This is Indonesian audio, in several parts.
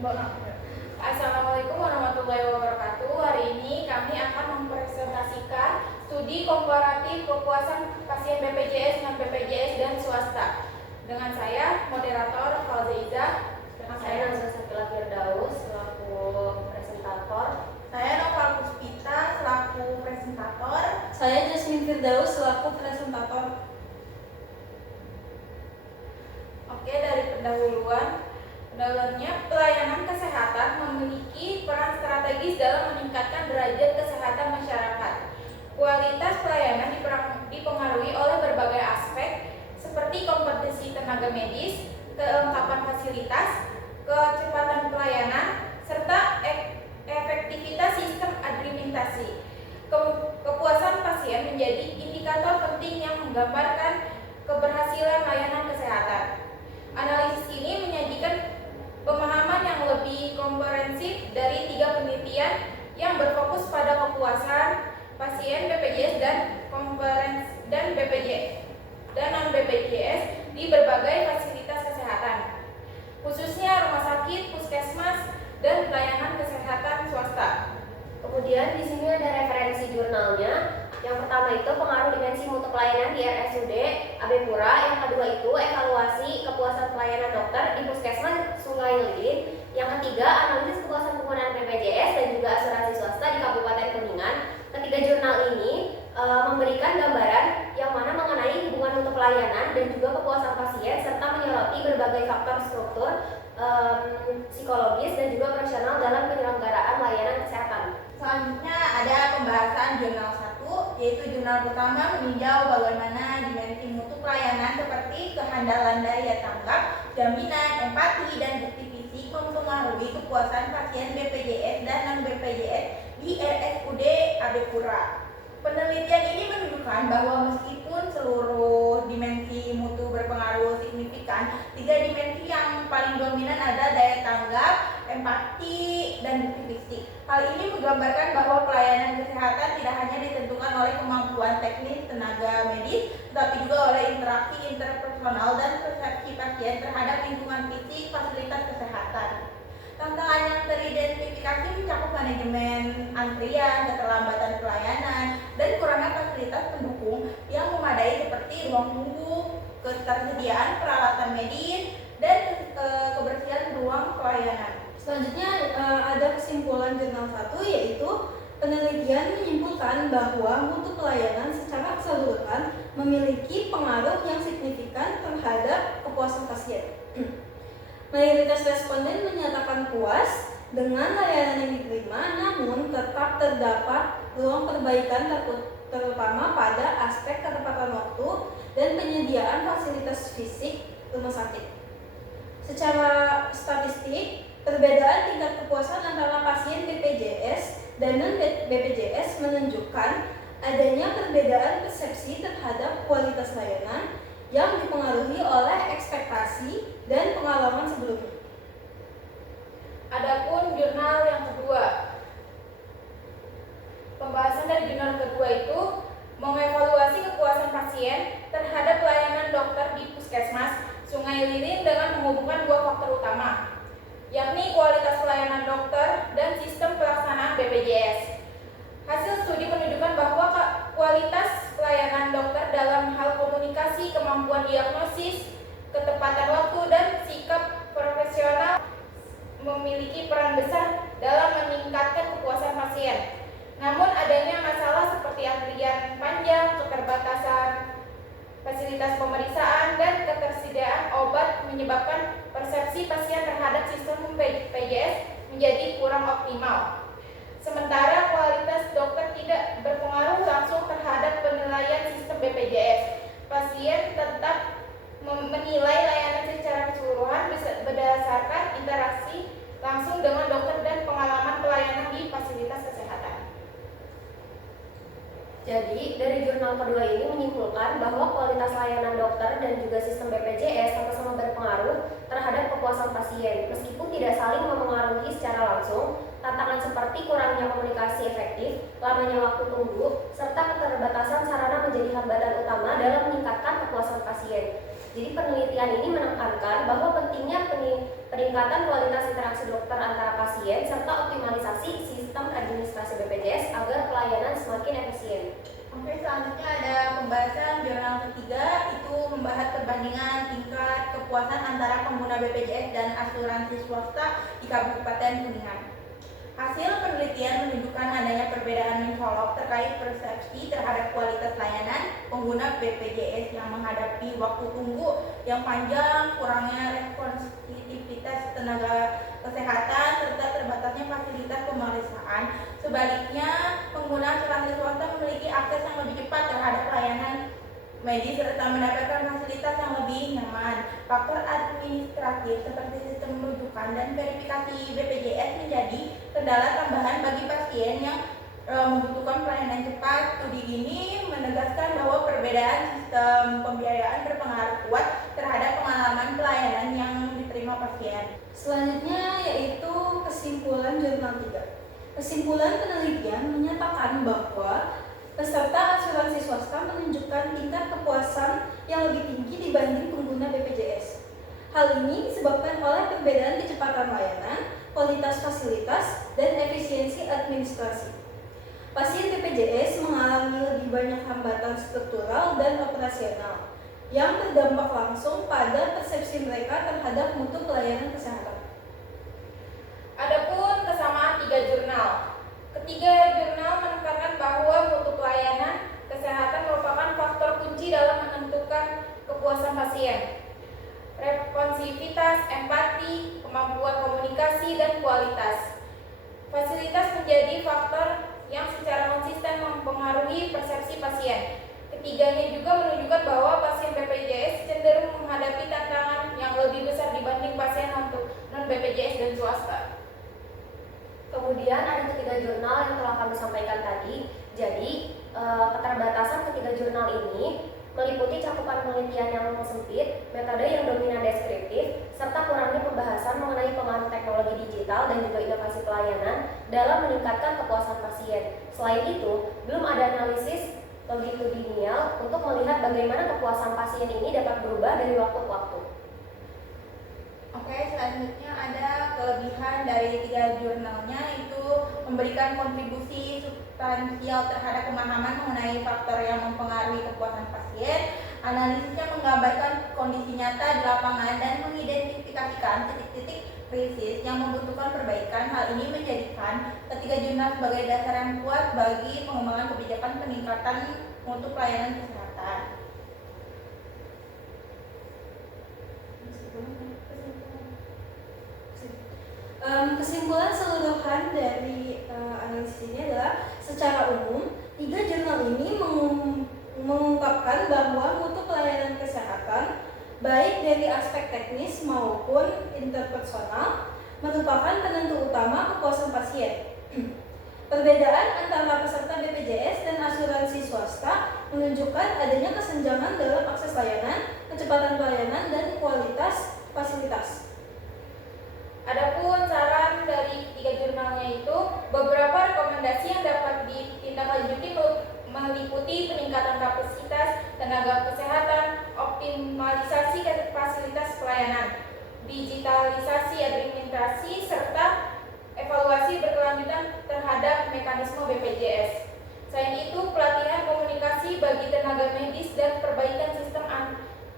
Assalamualaikum warahmatullahi wabarakatuh. Hari ini kami akan mempresentasikan studi komparatif kepuasan pasien BPJS, non-BPJS, dan swasta. Dengan saya, moderator Falzaiza. Dengan saya Nazwa Sakila Firdaus selaku presentator. Saya Nova Puspita selaku presentator. Saya Jasmine Firdaus selaku presentator. Oke, dari pendahuluannya, pelayanan kesehatan memiliki peran strategis dalam meningkatkan derajat kesehatan masyarakat. Kualitas pelayanan dipengaruhi oleh berbagai aspek seperti kompetensi tenaga medis, kelengkapan fasilitas, kecepatan pelayanan, serta efektivitas sistem administrasi. Kepuasan pasien menjadi indikator penting yang menggambarkan keberhasilan layanan kesehatan. Analisis ini menyajikan pemahaman yang lebih komprehensif dari 3 penelitian yang berfokus pada kepuasan pasien BPJS dan BPJS dan non-BPJS di berbagai fasilitas kesehatan, khususnya rumah sakit, puskesmas, dan pelayanan kesehatan swasta. Kemudian di sini ada referensi jurnalnya. Yang pertama itu pengaruh dimensi mutu pelayanan di RSUD AB Pura. Yang kedua itu evaluasi kepuasan pelayanan dokter di Puskesmas Sungai Lilin. Yang ketiga analisis kepuasan penggunaan BPJS dan juga asuransi swasta di Kabupaten Kuningan. Ketiga jurnal ini memberikan gambaran yang mana mengenai hubungan mutu pelayanan dan juga kepuasan pasien serta menyoroti berbagai faktor struktur psikologis dan juga profesional dalam penyelenggaraan layanan kesehatan. Selanjutnya ada pembahasan jurnal 1, yaitu jurnal pertama meninjau bagaimana dimensi mutu pelayanan seperti kehandalan daya tanggap, jaminan, empati, dan bukti fisik mempengaruhi kepuasan pasien BPJS dan non-BPJS di RSUD AB Pura. Penelitian ini menunjukkan bahwa meskipun seluruh dimensi mutu berpengaruh signifikan, 3 dimensi yang paling dominan adalah daya tanggap, empati, dan bukti fisik. Hal ini menggambarkan bahwa pelayanan kesehatan tidak hanya ditentukan oleh kemampuan teknis tenaga medis, tetapi juga oleh interaksi interpersonal dan persepsi pasien terhadap lingkungan fisik fasilitas kesehatan. Tantangan yang teridentifikasi mencakup manajemen antrian, keterlambatan pelayanan, dan kurangnya fasilitas pendukung yang memadai seperti ruang tunggu, ketersediaan peralatan medis, dan kebersihan ruang pelayanan. Selanjutnya ada kesimpulan jurnal 1, yaitu penelitian menyimpulkan bahwa mutu pelayanan secara keseluruhan memiliki pengaruh yang signifikan terhadap kepuasan pasien. Mayoritas responden menyatakan puas dengan layanan yang diterima, namun tetap terdapat ruang perbaikan terutama pada aspek ketepatan waktu dan penyediaan fasilitas fisik rumah sakit. Secara statistik, perbedaan tingkat kepuasan antara pasien BPJS dan non-BPJS menunjukkan adanya perbedaan persepsi terhadap kualitas layanan yang dipengaruhi oleh ekspektasi dan pengalaman sebelumnya. Adapun jurnal yang kedua, pembahasan dari jurnal kedua itu mengevaluasi kepuasan pasien terhadap pelayanan dokter di Puskesmas Sungai Lilin dengan menghubungkan 2 faktor utama, yakni kualitas pelayanan dokter dan sistem pelaksanaan BPJS. Hasil studi menunjukkan bahwa kualitas pelayanan dokter dalam hal komunikasi, kemampuan diagnosis, ketepatan waktu, dan sikap profesional memiliki peran besar dalam meningkatkan kepuasan pasien. Namun adanya masalah seperti antrian panjang, keterbatasan fasilitas pemeriksaan, dan ketersediaan obat menyebabkan persepsi pasien terhadap sistem BPJS menjadi kurang optimal. Sementara kualitas dokter tidak berpengaruh langsung terhadap penilaian sistem BPJS. Pasien tetap menilai layanan secara keseluruhan berdasarkan interaksi langsung dengan dokter dan pengalaman pelayanan di fasilitas kesehatan. Jadi, dari jurnal kedua ini menyimpulkan bahwa kualitas layanan dokter dan juga sistem BPJS sama-sama berpengaruh terhadap kepuasan pasien. Meskipun tidak saling memengaruhi secara langsung, tantangan seperti kurangnya komunikasi efektif, lamanya waktu tunggu, serta keterbatasan sarana menjadi hambatan utama dalam meningkatkan kepuasan pasien. Jadi penelitian ini menekankan bahwa pentingnya peningkatan kualitas interaksi dokter antara pasien serta optimalisasi sistem administrasi BPJS agar pelayanan semakin efisien. Oke, selanjutnya ada pembahasan jurnal ketiga, itu membahas perbandingan tingkat kepuasan antara pengguna BPJS dan asuransi swasta di Kabupaten Kuningan. Hasil penelitian menunjukkan adanya perbedaan mencolok terkait persepsi terhadap kualitas layanan pengguna BPJS yang menghadapi waktu tunggu yang panjang, kurangnya responsivitas tenaga kesehatan, serta terbatasnya fasilitas pemeriksaan. Sebaliknya, pengguna asuransi swasta memiliki akses yang lebih cepat terhadap layanan medis serta mendapatkan fasilitas yang lebih nyaman. Faktor administratif seperti sistem rujukan dan verifikasi BPJS menjadi kendala tambahan bagi pasien yang membutuhkan pelayanan cepat. Studi ini menegaskan bahwa perbedaan sistem pembiayaan berpengaruh kuat terhadap pengalaman pelayanan yang diterima pasien. Selanjutnya yaitu kesimpulan jurnal 3. Kesimpulan penelitian menyatakan bahwa peserta asuransi swasta menunjukkan tingkat kepuasan yang lebih tinggi dibanding pengguna BPJS. Hal ini disebabkan oleh perbedaan kecepatan layanan, kualitas fasilitas, dan efisiensi administrasi. Pasien BPJS mengalami lebih banyak hambatan struktural dan operasional yang berdampak langsung pada persepsi mereka terhadap mutu pelayanan kesehatan. Adapun kesamaan tiga jurnal. Ketiga jurnal menekankan bahwa mutu pelayanan kesehatan merupakan faktor kunci dalam menentukan kepuasan pasien. Responsivitas, empati, kemampuan komunikasi, dan kualitas. Fasilitas menjadi faktor yang secara konsisten mempengaruhi persepsi pasien. Ketiganya juga menunjukkan bahwa pasien BPJS cenderung menghadapi tantangan yang lebih besar dibanding pasien non-BPJS dan swasta. Kemudian ada ketiga jurnal yang telah kami sampaikan tadi. Jadi keterbatasan ketiga jurnal ini meliputi cakupan penelitian yang sempit, metode yang dominan deskriptif, serta kurangnya pembahasan mengenai pengaruh teknologi digital dan juga inovasi pelayanan dalam meningkatkan kepuasan pasien. Selain itu, belum ada analisis longitudinal untuk melihat bagaimana kepuasan pasien ini dapat berubah dari waktu ke waktu. Oke, selanjutnya ada kelebihan dari tiga jurnalnya, itu memberikan kontribusi substansial terhadap pemahaman mengenai faktor yang mempengaruhi kepuasan pasien. Analisisnya menggambarkan kondisi nyata di lapangan dan mengidentifikasikan titik-titik krisis yang membutuhkan perbaikan. Hal ini menjadikan ketiga jurnal sebagai dasar yang kuat bagi pengembangan kebijakan peningkatan mutu pelayanan kesehatan. Kesimpulan seluruhan dari analisis ini adalah secara umum, tiga jurnal ini mengungkapkan bahwa mutu pelayanan kesehatan baik dari aspek teknis maupun interpersonal merupakan penentu utama kepuasan pasien. Perbedaan antara peserta BPJS dan asuransi swasta menunjukkan adanya kesenjangan dalam akses layanan, kecepatan pelayanan, dan kualitas fasilitas. Adapun saran dari tiga jurnalnya itu, beberapa rekomendasi yang dapat ditindaklanjuti meliputi peningkatan kapasitas tenaga kesehatan, optimalisasi fasilitas pelayanan, digitalisasi administrasi, serta evaluasi berkelanjutan terhadap mekanisme BPJS. Selain itu, pelatihan komunikasi bagi tenaga medis dan perbaikan sistem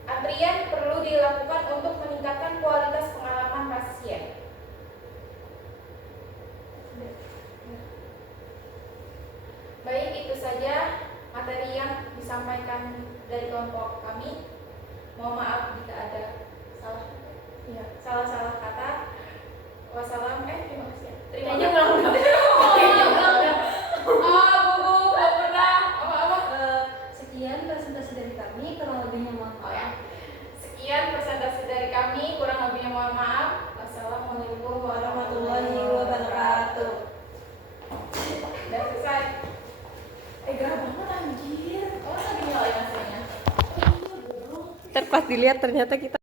antrian perlu dilakukan untuk meningkatkan kualitas pengalaman pasien. Baik, itu saja materi yang disampaikan dari kelompok kami. Mohon maaf jika ada salah kata. Wassalam. Terima kasih ya. Terima kasih. Sekian presentasi dari kami, kurang lebihnya mohon maaf. Sekian presentasi dari kami, kurang lebihnya mohon maaf. Wassalamualaikum Warahmatullahi wabarakatuh. Udah selesai. Gerah banget anjir. Oh, lagi nyalain AC-nya. Ntar pas dilihat ternyata kita